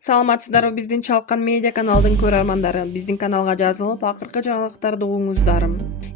Саламатсыздарбы биздин Чалкан медиа каналдын көрөрмандары. Биздин каналга жазылып, акыркы жаңылыктарды угуңуздар.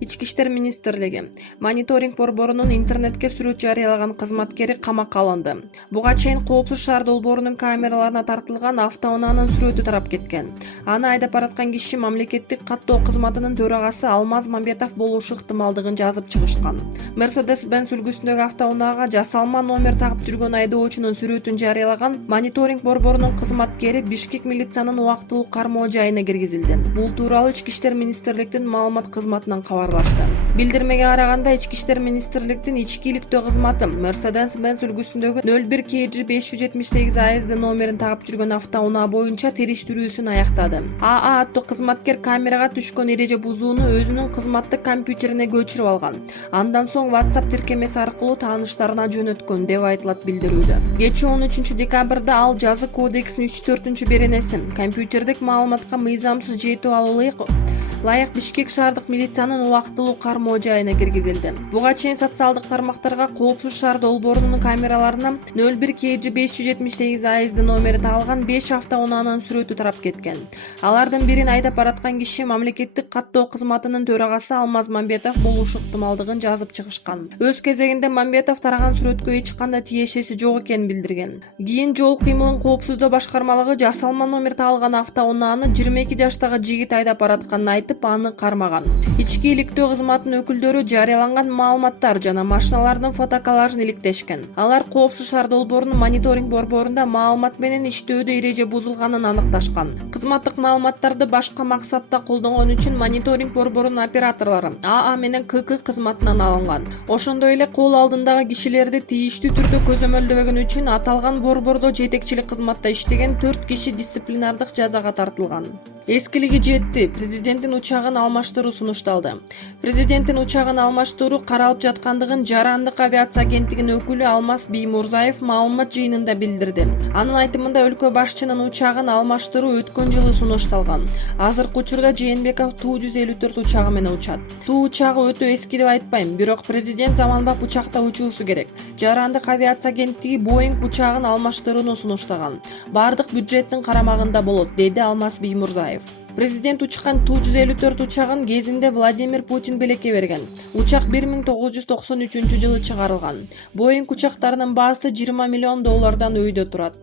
Ички иштер министрлиги мониторинг борборунун интернетке сүрөт жарыялаган кызматкери камакка алынды. Буга чейин Коопсуз шаар долбоорунун камераларына тартылган автоунаанын сүрөтү тарап кеткен. Аны айдап бараткан киши мамлекеттик каттоо кызматынын төрагасы Алмаз Мамбетов болушу ыктымалдыгын жазып чыгышкан. Mercedes-Benz үлгүсүндөгү автоунаага жасалма номер тагып жүргөн айдоочунун сүрөтүн жарыялаган мониторинг борборунун кызматкери Бишкек милициянын убактылуу кармоо жайына киргизилди. Бул тууралуу Ички иштер министрликтин маалымат кызматынан кабарлашты. Билдирмеге караганда, Ички иштер министрликтин ички иликтөө кызматы Mercedes-Benz үлгүсүндөгү 01 KG 578 ASD номерин тагып жүргөн автоунаа боюнча териштирүүсүн аяктады. АА аттуу кызматкер камерага түшкөн эреже бузууну өзүнүн кызматтык компьютерине көчүрүп алган. Андан соң WhatsApp тиркемеси аркылуу тааныштарына жөнөткөн деп айтылат билдирүүдө. Кечээ 13 декабрда ал жазы кодексинин 3-4 беренесин компьютердик маалыматка мыйзамсыз жетип алуу ылайык Бишкек шаардык милициянын убактылуу кармоо жайына киргизилди. Буга чейин социалдык тармактарга Коопсуз шаар долбоорунун камераларына 01 KG 578 ASD номери табылган 5 автоунаанын сүрөтү тарап кеткен. Алардын бирин айдап бараткан киши мамлекеттик каттоо кызматынын төрагасы Алмаз Мамбетов болушу ыктымалдыгын жазып чыгышкан. Өз кезегинде Мамбетов тараган сүрөткө эч кандай тиешеси жок экенин билдирген. Кийин жол кыймылын коопсуздоо башкармалыгы жасалма номер табылган автоунааны 22 жаштагы жигит айдап баратканын айтып, аны кармаган. Ички иликтөө кызматынын өкүлдөрү жарыяланган маалыматтар жана машиналардын фотоколлажын иликтешкен. Алар Коопсуз шаар долбоорунун мониторинг борборунда маалымат менен иштөөдө эреже бузулганын аныкташкан. Кызматтык маалыматтарды башка максатта колдонгон үчүн мониторинг борборунун операторлору АА менен КК кызматынан алынган. Ошондой эле кол алдындагы кишилерди тийиштүү түрдө көзөмөлдөгөн үчүн аталган борбордо жетекчилик кызматта иштеген 4 киши дисциплинардык жазага тартылган. Эскилиги жетти. Президенттин учагын алмаштыруу сунушталды. Президенттин учагын алмаштыруу каралып жаткандыгын Жарандык авиация агенттигинин өкүлү Алмаз Биймурзаев маалымат жыйынында билдирди. Анын айтымында өлкө башчынын учагын алмаштыруу өткөн жылы сунушталган. Азыркы учурда Жээнбеков Ту-154 учагы менен учат. Ту учагы өтө эски деп айтпайм, бирок президент заманбап учакта учуусу керек. Жарандык авиация агенттиги Боинг учагын алмаштырууну сунуштаган. Бардык бюджеттин карамагында болот, деди Алмаз Биймурзаев. Президент учкан Ту-154 учагын кезинде Владимир Путин белекке берген. Учак 1993 жылы чыгарылган. Боинг учактарынын баасы $20 миллион өйдө турат.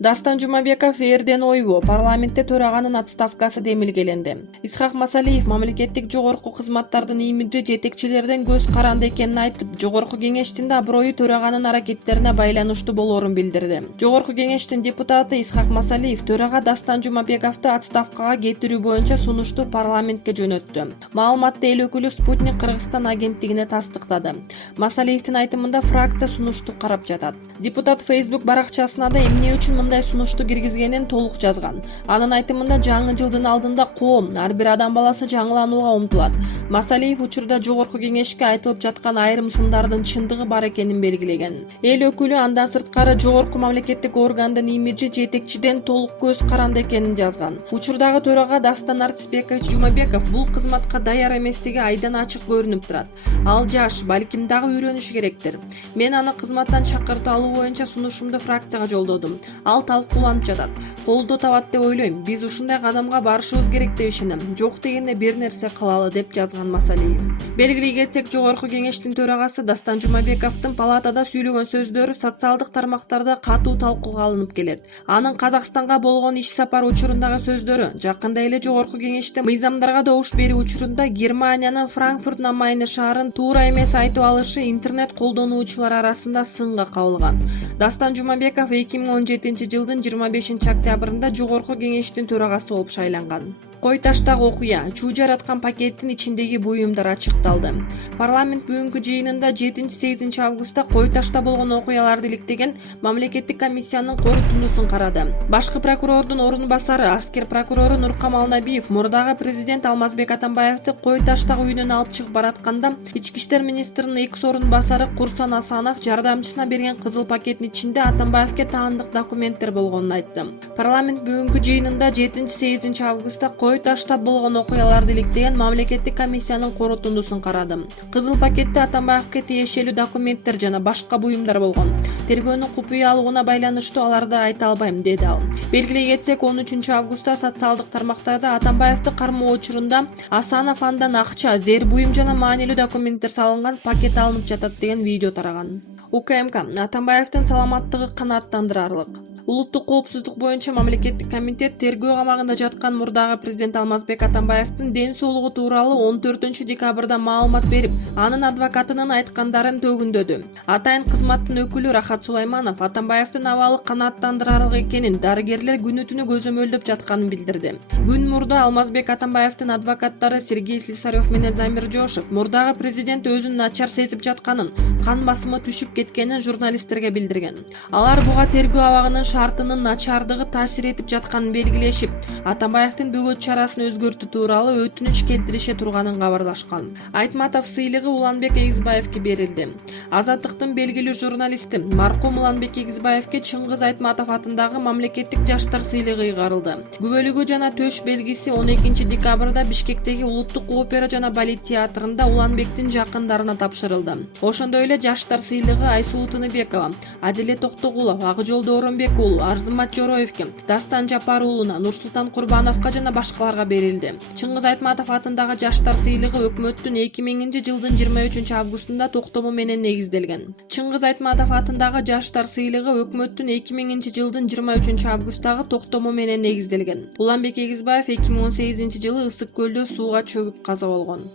Дастан Жумабеков Эрден ойбу парламентте төраганын отставкасы демилгеленди. Исхак Масалиев мамлекеттик жогорку кызматтардын имиджи жетекчилерден көз каранды экенин айтып, жогорку кеңештин да аброю төраганын аракеттерине байланыштуу болоорун билдирди. Жогорку кеңештин депутаты Исхак Масалиев төрага Дастан Жумабековду отставкага кетирүү боюнча сунушту парламентке жөнөттү. Маалыматты эл өкүлү Спутник Кыргызстан агенттигине тастыктады. Масалиевдин айтымында фракция сунушту карап жатат. Депутат Facebook баракчасына да эмне үчүн мындай сунушту киргизгенин толук жазган. Анын айтымында жаңы жылдын алдында коом ар бир адам баласы жаңыланууга умтулат. Масалиев учурда жогорку кеңешке айтылып жаткан айрым сындардын чындыгы бар экенин белгилеген. Эл өкүлү андан сырткары жогорку мамлекеттик органдын имиджи жетекчиден толук көз каранды экенин жазган. Учурдагы төрага Дастан Артисбекович Жумабеков бул кызматка даяр эместиги айдан ачык көрүнүп турат. Ал жаш, балким дагы үйрөнүш керектир. Мен аны кызматтан чакыртып алуу боюнча сунушумду фракцияга жолдодум. Ал талкууланып жатат. Колдоо табат деп ойлойм. Биз ушундай кадамга барышыбыз керек деп ишенем. Жок дегенде бир нерсе кылалы деп жазган Масалиев. Белгилей кетсек, жогорку кеңештин төрагасы Дастан Жумабековдун палатада сүйлөгөн сөздөрү социалдык тармактарда катуу талкууга алынып келет. Анын Казакстанга болгон иш сапар учурундагы сөздөрү жакында эле жогорку кеңеште мыйзамдарга добуш берүү учурунда Германиянын Франкфурт на Майне шаарын туура эмес айтып алышы интернет колдонуучулар арасында сынга кабылган. Дастан Жумабеков 2017 жылдын 25 октябрында жогорку кеңештин төрагасы болуп шайланган. Кой таштагы окуя, чуу жараткан пакеттин ичиндеги буюмдар ачыкталды. Парламент бүгүнкү жыйынында 7-8 августта Кой ташта болгон окуяларды иликтеген мамлекеттик комиссиянын корутундусун карады. Башкы прокурордун орун басары, аскер прокурору Нуркамал Набиев мурдагы президент Алмазбек Атамбаевди Кой таштагы үйүнөн алып чыгып баратканда, ички иштер министринин экс орун басары Курсан Асанов жардамчысына берген кызыл пакеттин ичинде Атамбаевге таандык документтер болгонун айтты. Парламент бүгүнкү жыйынында 7-8 августта Кой ой таштап болгон окуяларды иликтеген мамлекеттик комиссиянын корутундусун карадым. Кызыл пакетте Атамбаевге тиешелүү документтер жана башка буюмдар болгон. Тергөөнүн купуялыгына байланыштуу аларды айта албайм, деди ал. Белгилей кетсек, 13 августта социалдык тармактарда Атамбаевди кармоо учурунда Асанов андан акча, зер буюм жана маанилүү документтер салынган пакет алынып жатат деген видео тараган. УКМК Атамбаевдин саламаттыгы канааттандырарлык. Улуттук коопсуздук боюнча мамлекеттик комитет тергөө камагында жаткан мурдагы президент Алмазбек Атамбаевдин ден соолугу тууралуу 14 декабрда маалымат берип, анын адвокатынын айткандарын төгүндөдү. Атайын кызматтын өкүлү Рахат Сулайманов Атамбаевдин абалы канааттандырарлык экенин, дарыгерлер күнү-түнү көзөмөлдөп жатканын билдирди. Күн мурда Алмазбек Атамбаевдин адвокаттары Сергей Слесарев менен Замир Жошев мурдагы президент өзүн начар сезип жатканын, кан басымы түшүп кеткенин журналисттерге билдирген. Алар буга тергөө абагынын шартынын начардыгы таасир этип жатканын белгилешип, Атамбаевдин бөгөт чарасын өзгөртүү тууралуу өтүнүч келтирише турганын кабарлашкан. Айтматов сыйлыгы Уланбек Эгизбаевге берилди. Азаттыктын белгилүү журналисти маркум Уланбек Эгизбаевге Чыңгыз Айтматов атындагы мамлекеттик жаштар сыйлыгы ыйгарылды. Күбөлүгү жана төш белгиси 12 декабрда Бишкектеги Улуттук опера жана балет театрында Уланбектин жакындарына тапшырылды. Ошондой эле жаштар сыйлыгы Айсулуу Тыныбекова, Адилет Токтогулов, Акжол Дооронбек Арзымат Жороевке, Дастан Жапар уулуна, Нурсултан Курбановго жана башкаларга берилди. Чыңгыз Айтматов атындагы жаштар сыйлыгы өкмөттүн 2000-жылдын 23-августунда токтому менен негизделген. Чыңгыз Айтматов атындагы жаштар сыйлыгы өкмөттүн 2000-жылдын 23-августтагы токтому менен негизделген. Уланбек Эгизбаев 2018-жылы Ысык көлдө сууга чөгүп каза болгон.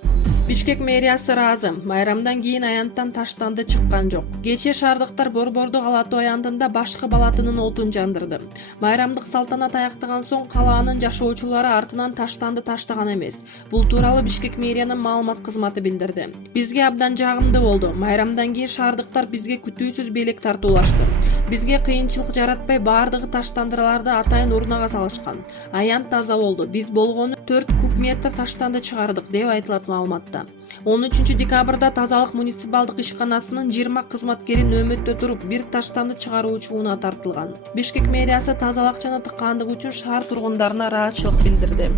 Бишкек мэриясы ыраазы. Майрамдан кийин аянттан таштанды чыккан жок. Кечээ шаардыктар Борбордук Ала Тоо аянтында башкы балатынын отун жандырды. Майрамдык салтанат аяктаган соң калаанын жашоочулары артынан таштанды таштаган эмес. Бул тууралуу Бишкек мэриянын маалымат кызматы билдирди. Бизге абдан жагымдуу болду. Майрамдан кийин шаардыктар бизге күтүүсүз белек тартуулашты. Бизге кыйынчылык жаратпай баардыгы таштандыраларды атайын урнага салышкан. Аянт таза болду. Биз болгону 4 куб метр таштанды чыгардык, деп айтылат маалыматта. 13 декабрда тазалык муниципалдык ишканасынын 20 кызматкери нөөмөттө туруп, бир таштанды чыгаруучу унаа тартылган. Бишкек мэриясы тазалык жана тыккандык үчүн шаар тургундарына ыраазычылык билдирди.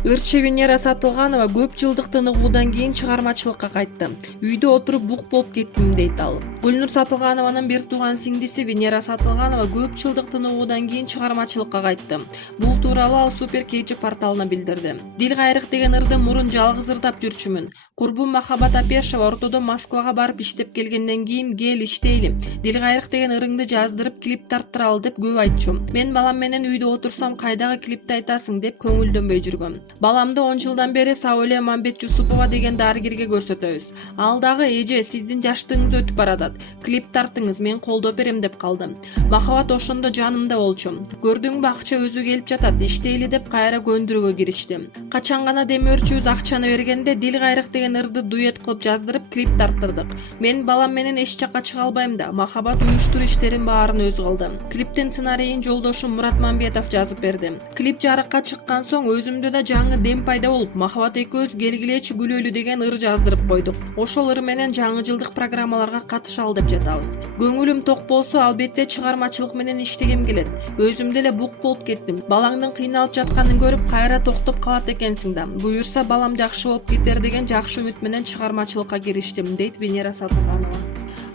Ырчы Венера Сатылганова көп жылдык тыныгуудан кийин чыгармачылыкка кайтты. Үйдө отуруп бук болуп кеттим, дейт ал. Гүлнур Сатылганованын бир тууган сиңдиси Венера Сатылганова көп жылдык тыныгуудан кийин чыгармачылыкка кайтты. Бул тууралуу ал Супер KG порталына билдирди. Дил кайрык деген ырды мурун жалгыз ырдап жүрчүмүн. Курбум Махабат Апешева ортодо Москвага барып иштеп келгенден кийин кел иштейли. Дил кайрык деген ырыңды жаздырып клип тарттыралы деп көп айтчум. Мен балам менен үйдө отурсам кайдагы клипти айтасың деп көңүлдөнбөй жүргөм. Баламды 10 жылдан бери Сауле Мамбет Жусупова деген дарыгерге көрсөтөбүз. Ал дагы эже сиздин жаштыгыңыз өтүп баратат. Клип тартыңыз, мен колдоп берем деп калды. Махабат ошондо жанымда болчу. Көрдүңбү, акча өзү келип жатат, иштейли деп кайра көндүрүүгө киришти. Качан гана демөөрчүбүз акчаны бергенде Дил кайрык деген ырды дуэт кылып жаздырып клип тарттырдык. Мен балам менен эч жакка чыга албайм да. Махабат уюштуруу иштерин баарын өзү кылды. Клиптин сценарийин жолдошум Мурат Мамбетов жазып берди. Клип жарыкка чыккан соң өзүмдө да жаңы дем пайда болуп, Махабат экөөбүз келгилечи күлөлү деген ыр жаздырып койдук. Ошол ыр менен жаңы жылдык программаларга катышалы деп жатабыз. Көңүлүм ток болсо, албетте чыгармачылык менен иштегим келет. Өзүм деле бук болуп кеттим. Балаңдын кыйналып жатканын көрүп, кайра токтоп калат экенсиң да. Буюрса балам жакшы болуп кетер деген жакшы үмүт менен чыгармачылыкка кириштим, дейт Венера Сатылганова.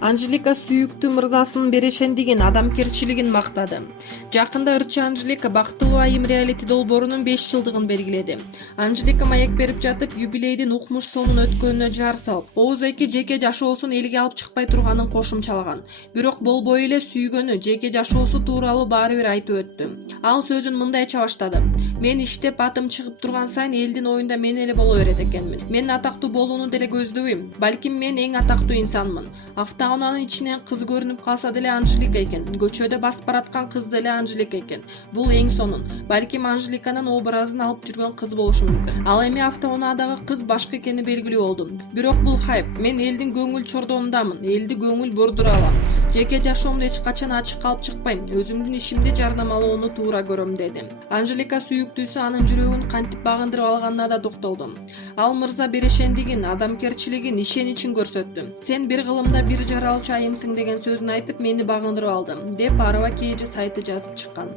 Анжелика сүйүктүү мырзасынын берешендигин, адамкерчилигин мактады. Жакында ырчы Анжелика Бактылуу айым реалити долбоорунун 5 жылдыгын белгиледи. Анжелика маек берип жатып, юбилейдин укмуш сонун өткөнүнө жар салып, Оозу эки жеке жашоосун элге алып чыкпай турганын кошумчалаган. Бирок болбой эле сүйгөнү, жеке жашоосу тууралуу баары бир айтып өттү. Ал сөзүн мындай ача баштады. Мен иштеп атым чыгып турган сайын элдин оюнда мен эле боло берет экенмин. Мен атактуу болууну деле көздөбөйм. Балким мен эң атактуу инсанмын. Автоунаанын ичинен кыз көрүнүп калса деле Анжелика экен. Көчөдө басып бараткан кыз деле Анжелика экен. Бул эң сонун. Балким Анжеликанын образын алып жүргөн кыз болушу мүмкүн. Ал эми автоунаадагы кыз башка экени белгилүү болду. Бирок бул хайп. Мен элдин көңүл чордоомдамын. Элди көңүл бурдура алам. Жеке жашоомду эч качан ачык калып чыкпайм. Өзүмдүн ишимди жарнамалоону туура көрөм, деди. Анжелика сүйүктүүсү анын жүрөгүн кантип багындырып алганына да токтолду. Ал мырза берешендигин, адамкерчилигин, ишеничин көрсөттү. Сен бир кылымда бир жаралчу айымсың деген сөзүн айтып мени багындырып алды, деп Арава KG сайты жазып чыккан.